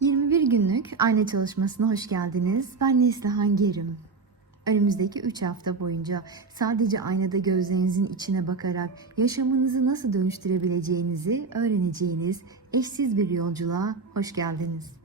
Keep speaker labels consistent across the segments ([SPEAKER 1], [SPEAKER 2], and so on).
[SPEAKER 1] 21 günlük ayna çalışmasına hoş geldiniz. Ben Neslihan Gerim. Önümüzdeki 3 hafta boyunca sadece aynada gözlerinizin içine bakarak yaşamınızı nasıl dönüştürebileceğinizi öğreneceğiniz eşsiz bir yolculuğa hoş geldiniz.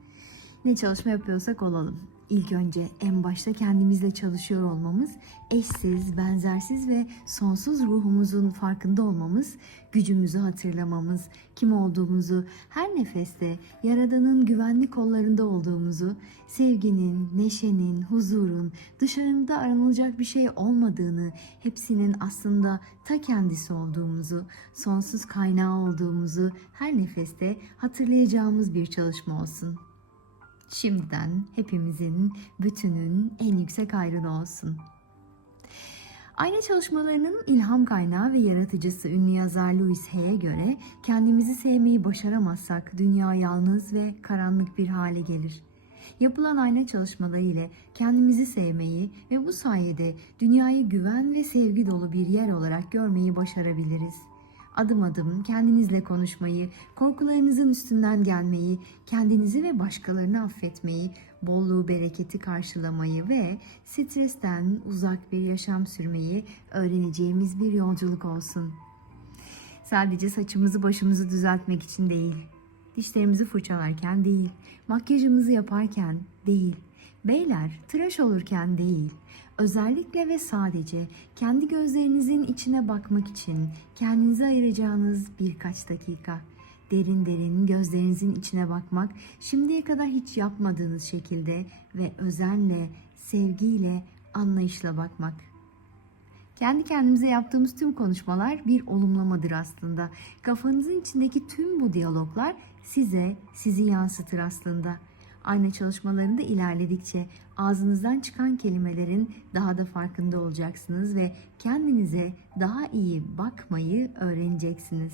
[SPEAKER 1] Ne çalışma yapıyorsak olalım. İlk önce en başta kendimizle çalışıyor olmamız, eşsiz, benzersiz ve sonsuz ruhumuzun farkında olmamız, gücümüzü hatırlamamız, kim olduğumuzu, her nefeste Yaradan'ın güvenli kollarında olduğumuzu, sevginin, neşenin, huzurun, dışarında aranılacak bir şey olmadığını, hepsinin aslında ta kendisi olduğumuzu, sonsuz kaynağı olduğumuzu her nefeste hatırlayacağımız bir çalışma olsun. Şimdiden hepimizin, bütünün en yüksek hayrına olsun. Ayna çalışmalarının ilham kaynağı ve yaratıcısı ünlü yazar Louis Hay'e göre kendimizi sevmeyi başaramazsak dünya yalnız ve karanlık bir hale gelir. Yapılan ayna çalışmaları ile kendimizi sevmeyi ve bu sayede dünyayı güven ve sevgi dolu bir yer olarak görmeyi başarabiliriz. Adım adım kendinizle konuşmayı, korkularınızın üstünden gelmeyi, kendinizi ve başkalarını affetmeyi, bolluğu, bereketi karşılamayı ve stresten uzak bir yaşam sürmeyi öğreneceğimiz bir yolculuk olsun. Sadece saçımızı başımızı düzeltmek için değil, dişlerimizi fırçalarken değil, makyajımızı yaparken değil, beyler tıraş olurken değil, özellikle ve sadece kendi gözlerinizin içine bakmak için kendinize ayıracağınız birkaç dakika. Derin derin gözlerinizin içine bakmak, şimdiye kadar hiç yapmadığınız şekilde ve özenle, sevgiyle, anlayışla bakmak. Kendi kendimize yaptığımız tüm konuşmalar bir olumlamadır aslında. Kafanızın içindeki tüm bu diyaloglar size, sizi yansıtır aslında. Aynı çalışmalarında ilerledikçe ağzınızdan çıkan kelimelerin daha da farkında olacaksınız ve kendinize daha iyi bakmayı öğreneceksiniz.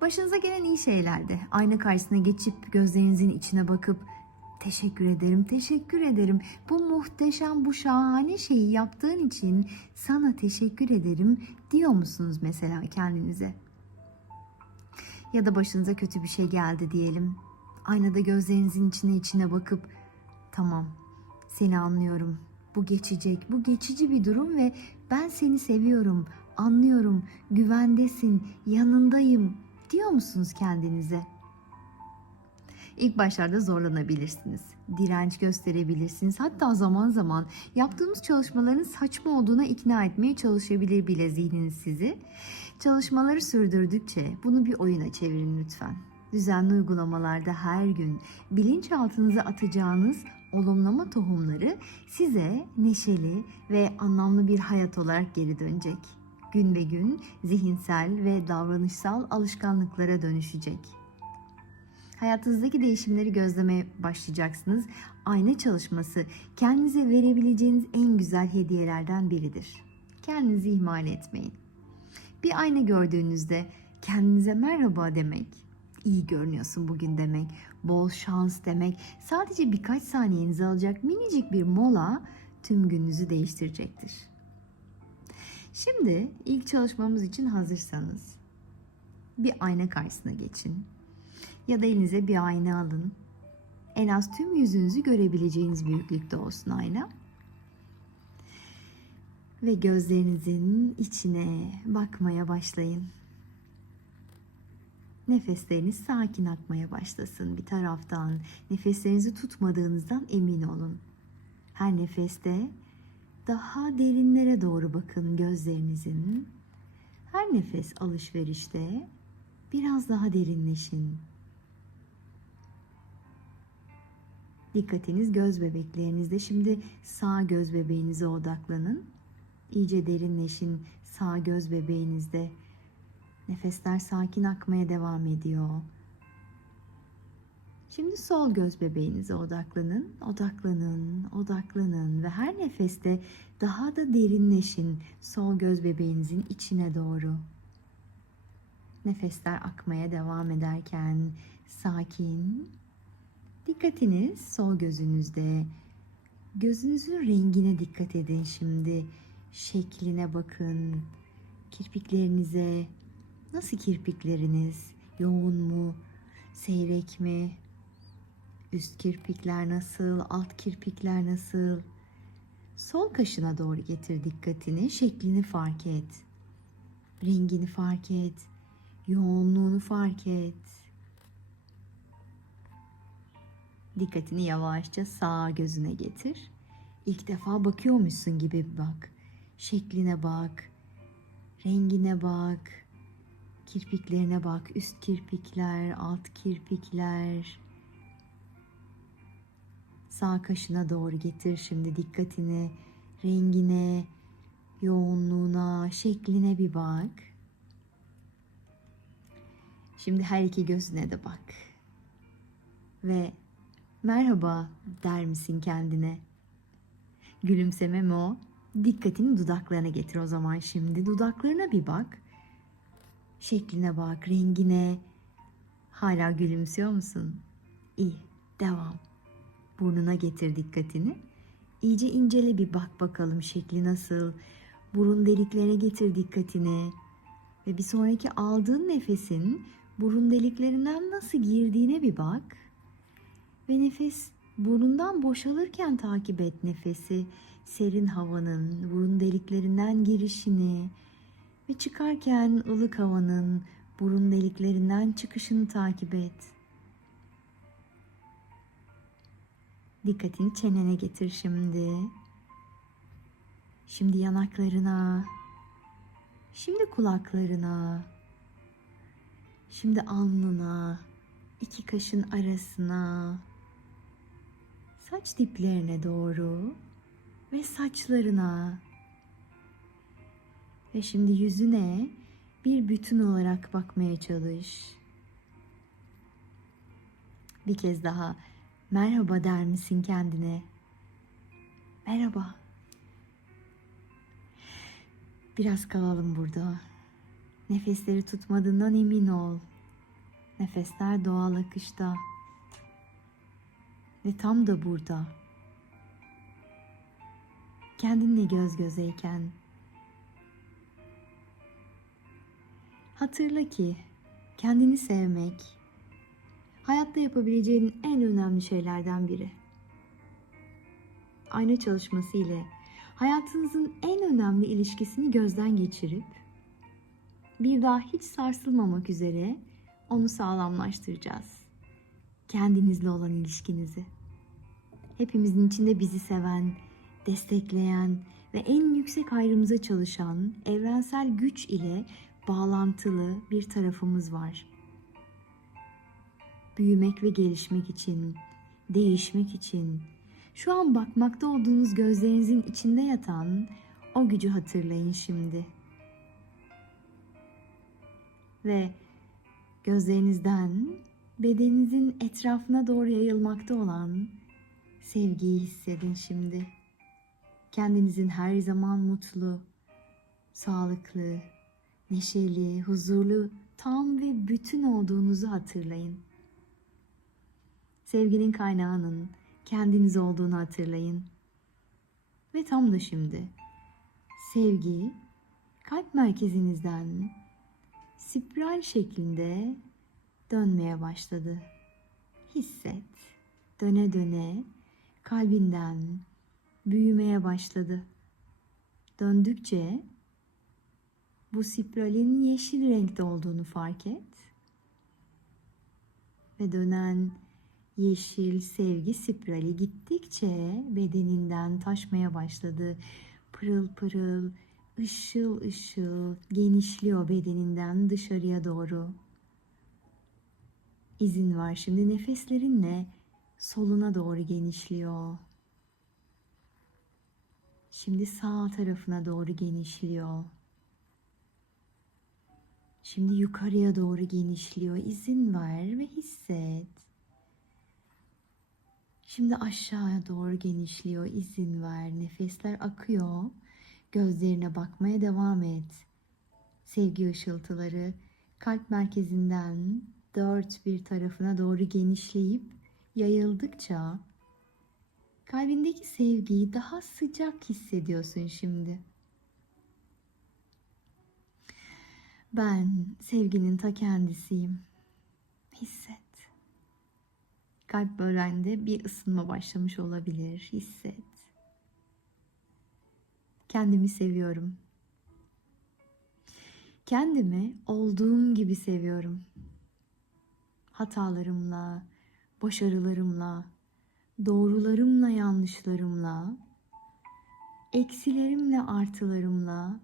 [SPEAKER 1] Başınıza gelen iyi şeylerde ayna karşısına geçip gözlerinizin içine bakıp teşekkür ederim, teşekkür ederim. Bu muhteşem, bu şahane şeyi yaptığın için sana teşekkür ederim diyor musunuz mesela kendinize? Ya da başınıza kötü bir şey geldi diyelim. Aynada gözlerinizin içine içine bakıp tamam seni anlıyorum. Bu geçecek. Bu geçici bir durum ve ben seni seviyorum, anlıyorum, güvendesin, yanındayım diyor musunuz kendinize? İlk başlarda zorlanabilirsiniz. Direnç gösterebilirsiniz. Hatta zaman zaman yaptığımız çalışmaların saçma olduğuna ikna etmeye çalışabilir bile zihniniz sizi. Çalışmaları sürdürdükçe bunu bir oyuna çevirin lütfen. Düzenli uygulamalarda her gün bilinçaltınıza atacağınız olumlama tohumları size neşeli ve anlamlı bir hayat olarak geri dönecek. Gün ve gün zihinsel ve davranışsal alışkanlıklara dönüşecek. Hayatınızdaki değişimleri gözlemeye başlayacaksınız. Ayna çalışması kendinize verebileceğiniz en güzel hediyelerden biridir. Kendinizi ihmal etmeyin. Bir ayna gördüğünüzde kendinize merhaba demek, iyi görünüyorsun bugün demek, bol şans demek, sadece birkaç saniyenizi alacak minicik bir mola tüm gününüzü değiştirecektir. Şimdi ilk çalışmamız için hazırsanız bir ayna karşısına geçin ya da elinize bir ayna alın. En az tüm yüzünüzü görebileceğiniz büyüklükte olsun ayna. Ve gözlerinizin içine bakmaya başlayın. Nefesleriniz sakin akmaya başlasın bir taraftan. Nefeslerinizi tutmadığınızdan emin olun. Her nefeste daha derinlere doğru bakın gözlerinizin. Her nefes alışverişte biraz daha derinleşin. Dikkatiniz göz bebeklerinizde. Şimdi sağ göz bebeğinize odaklanın. İyice derinleşin sağ göz bebeğinizde. Nefesler sakin akmaya devam ediyor. Şimdi sol göz bebeğinize odaklanın, odaklanın, odaklanın ve her nefeste daha da derinleşin sol göz bebeğinizin içine doğru. Nefesler akmaya devam ederken sakin, dikkatiniz sol gözünüzde. Gözünüzün rengine dikkat edin şimdi. Şekline bakın. Kirpiklerinize. Nasıl kirpikleriniz? Yoğun mu? Seyrek mi? Üst kirpikler nasıl? Alt kirpikler nasıl? Sol kaşına doğru getir dikkatini. Şeklini fark et. Rengini fark et. Yoğunluğunu fark et. Dikkatini yavaşça sağ gözüne getir. İlk defa bakıyormuşsun gibi bak. Şekline bak. Rengine bak. Kirpiklerine bak. Üst kirpikler, alt kirpikler. Sağ kaşına doğru getir şimdi dikkatini. Rengine, yoğunluğuna, şekline bir bak. Şimdi her iki gözüne de bak. Ve merhaba der misin kendine? Gülümseme mi o? Dikkatini dudaklarına getir o zaman şimdi. Dudaklarına bir bak. Şekline bak, rengine. Hala gülümsüyor musun? İyi, devam. Burnuna getir dikkatini. İyice incele bir bak bakalım şekli nasıl. Burun deliklerine getir dikkatini. Ve bir sonraki aldığın nefesin burun deliklerinden nasıl girdiğine bir bak. Ve nefes burnundan boşalırken takip et nefesi. Serin havanın burun deliklerinden girişini ve çıkarken ılık havanın burun deliklerinden çıkışını takip et. Dikkatini çenene getir şimdi. Şimdi yanaklarına. Şimdi kulaklarına. Şimdi alnına. iki kaşın arasına. Saç diplerine doğru ve saçlarına. Ve şimdi yüzüne bir bütün olarak bakmaya çalış. Bir kez daha merhaba der misin kendine? Merhaba. Biraz kalalım burada. Nefesleri tutmadığından emin ol. Nefesler doğal akışta. Ve tam da burada. Kendinle göz gözeyken Hatırla ki kendini sevmek hayatta yapabileceğin en önemli şeylerden biri. Ayna çalışması ile hayatınızın en önemli ilişkisini gözden geçirip bir daha hiç sarsılmamak üzere onu sağlamlaştıracağız. Kendinizle olan ilişkinizi. Hepimizin içinde bizi seven, destekleyen ve en yüksek hayrımıza çalışan evrensel güç ile bağlantılı bir tarafımız var. Büyümek ve gelişmek için, değişmek için, şu an bakmakta olduğunuz gözlerinizin içinde yatan o gücü hatırlayın şimdi. Ve gözlerinizden bedeninizin etrafına doğru yayılmakta olan sevgiyi hissedin şimdi. Kendinizin her zaman mutlu, sağlıklı, neşeli, huzurlu, tam ve bütün olduğunuzu hatırlayın. Sevginin kaynağının kendiniz olduğunu hatırlayın. Ve tam da şimdi sevgi kalp merkezinizden spiral şeklinde dönmeye başladı. Hisset, döne döne kalbinden büyümeye başladı. Döndükçe bu spiralin yeşil renkte olduğunu fark et. Ve dönen yeşil sevgi spirali gittikçe bedeninden taşmaya başladı. Pırıl pırıl, ışıl ışıl genişliyor bedeninden dışarıya doğru. İzin var şimdi nefeslerinle soluna doğru genişliyor. Şimdi sağ tarafına doğru genişliyor. Şimdi yukarıya doğru genişliyor. İzin ver ve hisset. Şimdi aşağıya doğru genişliyor. İzin ver. Nefesler akıyor. Gözlerine bakmaya devam et. Sevgi ışıltıları kalp merkezinden dört bir tarafına doğru genişleyip yayıldıkça kalbindeki sevgiyi daha sıcak hissediyorsun şimdi. Ben sevginin ta kendisiyim. Hisset. Kalp bölgende bir ısınma başlamış olabilir. Hisset. Kendimi seviyorum. Kendimi olduğum gibi seviyorum. Hatalarımla, başarılarımla, doğrularımla, yanlışlarımla, eksilerimle, artılarımla,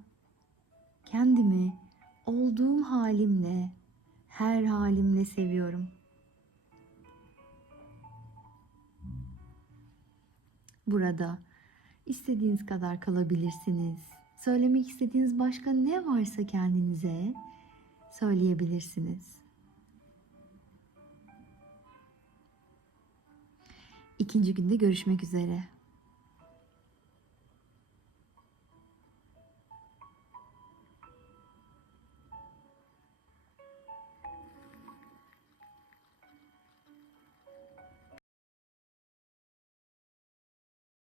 [SPEAKER 1] kendimi olduğum halimle, her halimle seviyorum. Burada istediğiniz kadar kalabilirsiniz. Söylemek istediğiniz başka ne varsa kendinize söyleyebilirsiniz. İkinci günde görüşmek üzere.